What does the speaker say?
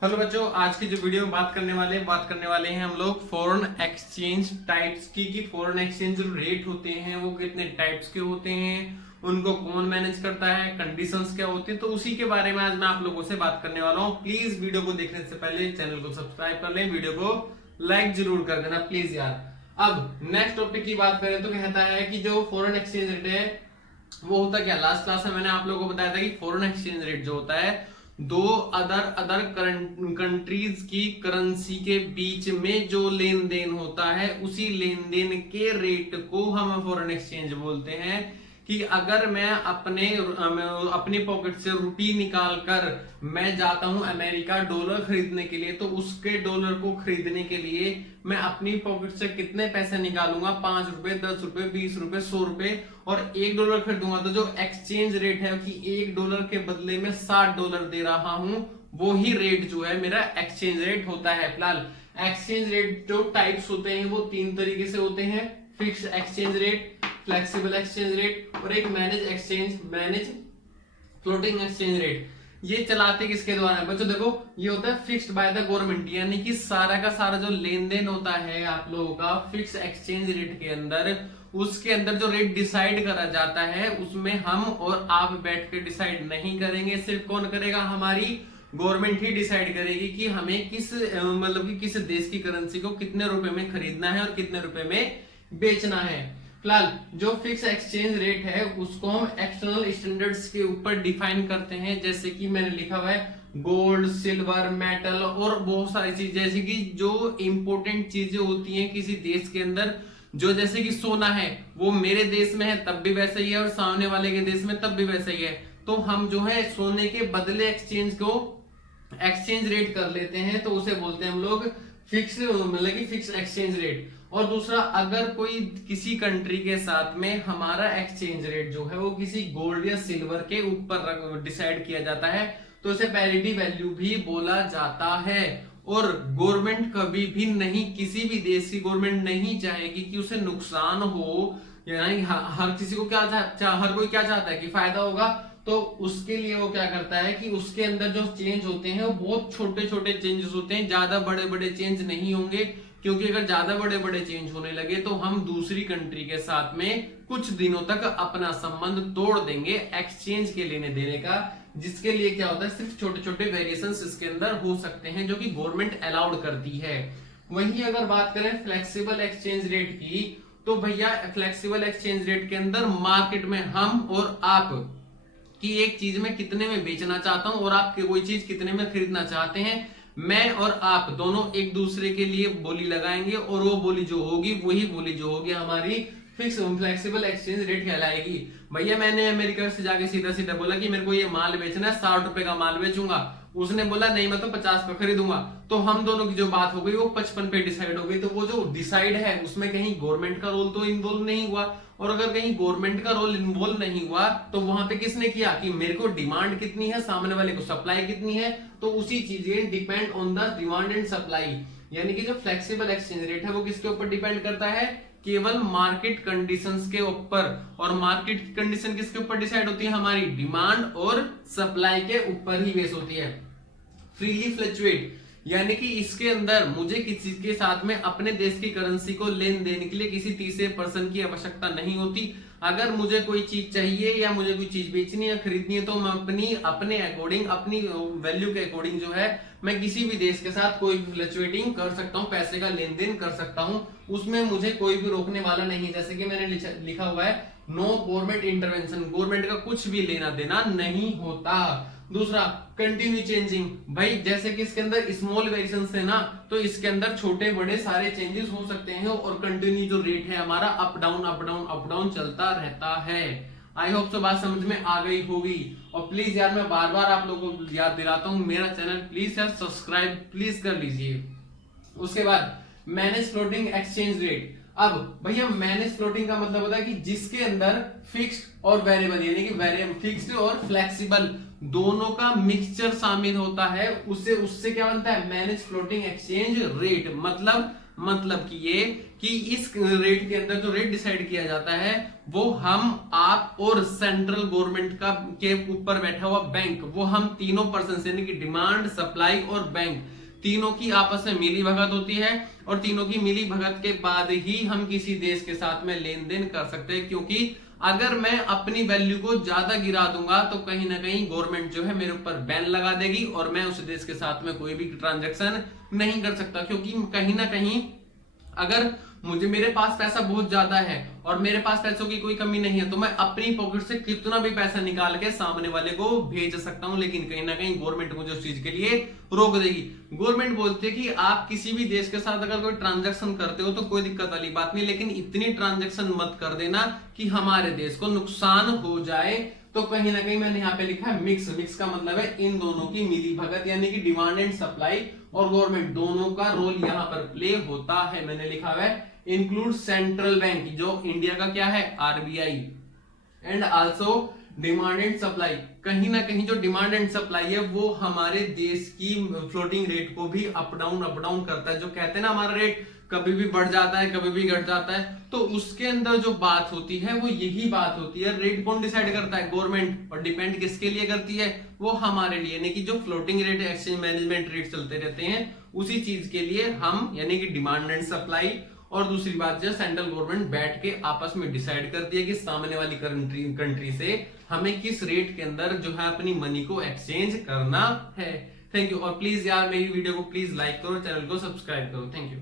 Hello बच्चों, आज की जो वीडियो में बात करने वाले हैं हम लोग फॉरेन एक्सचेंज टाइप्स की कि फॉरेन एक्सचेंज जो रेट होते हैं वो कितने टाइप्स के होते हैं, उनको कौन मैनेज करता है, कंडीशंस क्या होती है। तो उसी के बारे में आज मैं आप लोगों से बात करने वाला हूँ। प्लीज वीडियो को देखने से पहले चैनल को सब्सक्राइब कर लें, वीडियो को लाइक जरूर कर देना प्लीज यार। अब नेक्स्ट टॉपिक की बात करें तो कहता है कि जो फॉरेन एक्सचेंज रेट है वो होता क्या। लास्ट क्लास में मैंने आप लोगों को बताया था कि फॉरेन एक्सचेंज रेट जो होता है दो अदर कंट्रीज की करेंसी के बीच में जो लेन देन होता है उसी लेन देन के रेट को हम फॉरेन एक्सचेंज बोलते हैं। कि अगर मैं अपनी पॉकेट से रुपी निकाल कर मैं जाता हूं अमेरिका डॉलर खरीदने के लिए, तो उसके डॉलर को खरीदने के लिए मैं अपनी पॉकेट से कितने पैसे निकालूंगा, 5 रुपए, 10 रुपए, 20 रुपए, 100 रुपए, और $1 खरीदूंगा। तो जो एक्सचेंज रेट है कि $1 के बदले में $60 दे रहा हूं, वो ही रेट जो है मेरा एक्सचेंज रेट होता है। फिलहाल एक्सचेंज रेट जो टाइप्स होते हैं वो 3 तरीके से होते हैं: fix exchange rate, flexible exchange rate और एक मैनेज फ्लोटिंग एक्सचेंज रेट। ये चलाते किसके द्वारा है बच्चों? देखो, ये होता है फिक्स्ड बाय द गवर्नमेंट, यानी कि सारा का सारा जो लेन देन होता है आप लोगों का फिक्स एक्सचेंज रेट के अंदर, उसके अंदर जो रेट डिसाइड करा जाता है उसमें हम और आप बैठ के डिसाइड नहीं करेंगे। सिर्फ कौन करेगा? हमारी गवर्नमेंट ही डिसाइड करेगी कि हमें किस किस देश की करेंसी को कितने रुपए में खरीदना है और कितने रुपए में बेचना है। फिलहाल जो फिक्स एक्सचेंज रेट है उसको हम एक्सटर्नल स्टैंडर्ड्स के ऊपर डिफाइन करते हैं, जैसे कि मैंने लिखा हुआ है गोल्ड, सिल्वर, मेटल और बहुत सारी चीज, जैसे कि जो इंपोर्टेंट चीजें होती हैं किसी देश के अंदर, जो जैसे कि सोना है वो मेरे देश में है तब भी वैसा ही है और सामने वाले के देश में तब भी वैसा ही है। तो हम जो है सोने के बदले एक्सचेंज रेट कर लेते हैं, तो उसे बोलते हैं हम लोग फिक्स एक्सचेंज रेट। और दूसरा, अगर कोई किसी कंट्री के साथ में हमारा एक्सचेंज रेट जो है वो किसी गोल्ड या सिल्वर के ऊपर डिसाइड किया जाता है, तो उसे पैरिटी वैल्यू भी बोला जाता है। और गवर्नमेंट कभी भी नहीं, किसी भी देश की गवर्नमेंट नहीं चाहेगी कि उसे नुकसान हो, यानी हर किसी को हर कोई क्या चाहता है कि फायदा होगा। तो उसके लिए वो क्या करता है कि उसके अंदर जो चेंज होते हैं वो बहुत छोटे छोटे चेंजेस होते हैं, ज्यादा बड़े बड़े चेंज नहीं होंगे। क्योंकि अगर ज्यादा बड़े बड़े चेंज होने लगे तो हम दूसरी कंट्री के साथ में कुछ दिनों तक अपना संबंध तोड़ देंगे एक्सचेंज के लेने देने का, जिसके लिए क्या होता है सिर्फ छोटे छोटे वेरिएशंस इसके अंदर हो सकते हैं जो कि गवर्नमेंट अलाउड करती है। वहीं अगर बात करें फ्लेक्सिबल एक्सचेंज रेट की, तो भैया फ्लेक्सिबल एक्सचेंज रेट के अंदर मार्केट में हम और आप कि एक चीज में कितने में बेचना चाहता हूं और आप कोई चीज कितने में खरीदना चाहते हैं, मैं और आप दोनों एक दूसरे के लिए बोली लगाएंगे और वो बोली जो होगी वही बोली जो होगी हमारी फिक्स फ्लेक्सिबल एक्सचेंज रेट कहलाएगी। भैया मैंने अमेरिका से जाके सीधा सीधा बोला कि मेरे को ये माल बेचना है, 60 रुपए का माल बेचूंगा। उसने बोला नहीं मैं तो 50 का खरीदूंगा। तो हम दोनों की जो बात हो गई वो 55 पे डिसाइड हो गई। तो वो जो डिसाइड है उसमें कहीं गवर्नमेंट का रोल तो इन्वॉल्व नहीं हुआ, और अगर कहीं गवर्नमेंट का रोल इन्वॉल्व नहीं हुआ तो वहां पे किसने किया कि मेरे को डिमांड कितनी है, सामने वाले को सप्लाई कितनी है, तो उसी चीजें depend on the demand and supply. यानी कि जो फ्लेक्सिबल एक्सचेंज रेट है वो किसके ऊपर डिपेंड करता है? केवल मार्केट कंडीशंस के ऊपर। और मार्केट की कंडीशन किसके ऊपर डिसाइड होती है? हमारी डिमांड और सप्लाई के ऊपर ही बेस होती है। फ्रीली फ्लक्चुएट, यानी कि इसके अंदर मुझे किसी के साथ में अपने देश की करेंसी को लेन देन के लिए किसी तीसरे पर्सन की आवश्यकता नहीं होती। अगर मुझे कोई चीज चाहिए या मुझे कोई चीज बेचनी या खरीदनी है तो मैं अपने अकॉर्डिंग, अपनी वैल्यू के अकॉर्डिंग जो है मैं किसी भी देश के साथ कोई फ्लक्चुएटिंग कर सकता हूँ, पैसे का लेन देन कर सकता हूँ, उसमें मुझे कोई भी रोकने वाला नहीं। जैसे कि मैंने लिखा हुआ है नो गवर्नमेंट इंटरवेंशन, गवर्नमेंट का कुछ भी लेना देना नहीं होता। दूसरा, कंटिन्यू चेंजिंग, भाई जैसे कि इसके अंदर स्मॉल वेरिएशन है ना, तो इसके अंदर छोटे बड़े सारे चेंजेस हो सकते हैं, और कंटिन्यू जो रेट है हमारा up down up down up down चलता रहता है। आई होप तो बात समझ में आ गई होगी। और प्लीज यार मैं बार बार आप लोगों को याद दिलाता हूं, मेरा चैनल प्लीज यार सब्सक्राइब प्लीज कर लीजिए। उसके बाद मैनेज फ्लोटिंग एक्सचेंज रेट। अब भैया मैनेज फ्लोटिंग का मतलब होता है कि जिसके अंदर फिक्स्ड और वेरिएबल, यानी कि फिक्स्ड और फ्लेक्सिबल दोनों का मिक्सचर शामिल होता है, उससे क्या बनता है? Manage floating exchange rate. मतलब मतलब कि ये कि इस रेट के अंदर जो रेट डिसाइड किया जाता है वो हम, आप और सेंट्रल गवर्नमेंट का के ऊपर बैठा हुआ बैंक, वो हम तीनों पर्सन यानी कि डिमांड, सप्लाई और बैंक, तीनों की आपस में मिली भगत होती है और तीनों की मिली भगत के बाद ही हम किसी देश के साथ में लेन देन कर सकते हैं। क्योंकि अगर मैं अपनी वैल्यू को ज्यादा गिरा दूंगा तो कहीं ना कहीं गवर्नमेंट जो है मेरे ऊपर बैन लगा देगी और मैं उस देश के साथ में कोई भी ट्रांजैक्शन नहीं कर सकता। क्योंकि कहीं ना कहीं अगर मेरे पास पैसा बहुत ज्यादा है और मेरे पास पैसों की कोई कमी नहीं है तो मैं अपनी पॉकेट से कितना भी पैसा निकाल के सामने वाले को भेज सकता हूं, लेकिन कहीं ना कहीं गवर्नमेंट मुझे उस चीज के लिए रोक देगी। गवर्नमेंट बोलती है कि आप किसी भी देश के साथ अगर कोई ट्रांजैक्शन करते हो तो कोई दिक्कत वाली बात नहीं, लेकिन इतनी ट्रांजैक्शन मत कर देना कि हमारे देश को नुकसान हो जाए। तो कहीं ना कहीं मैंने यहाँ पे लिखा है मिक्स। मिक्स का मतलब है इन दोनों की मिली भगत, यानी कि डिमांड एंड सप्लाई और गवर्नमेंट दोनों का रोल यहाँ पर प्ले होता है। मैंने लिखा हुआ है इंक्लूड सेंट्रल बैंक, जो इंडिया का क्या है RBI, and also demand and supply. कहीं ना कहीं जो डिमांड एंड सप्लाई है वो हमारे देश की फ्लोटिंग रेट को भी अप डाउन करता है। जो कहते हैं ना हमारा रेट कभी भी बढ़ जाता है कभी भी घट जाता है, तो उसके अंदर जो बात होती है वो यही बात होती है। रेट कौन डिसाइड करता है? गवर्नमेंट। और डिपेंड किसके लिए करती है? वो हमारे लिए, यानी कि जो floating rate exchange management rate चलते रहते हैं उसी चीज के लिए हम, यानी कि डिमांड एंड सप्लाई। और दूसरी बात जो सेंट्रल गवर्नमेंट बैठ के आपस में डिसाइड करती है कि सामने वाली कंट्री से हमें किस रेट के अंदर जो है अपनी मनी को एक्सचेंज करना है। Thank you. और प्लीज यार मेरी वीडियो को प्लीज लाइक करो, चैनल को सब्सक्राइब करो। Thank you.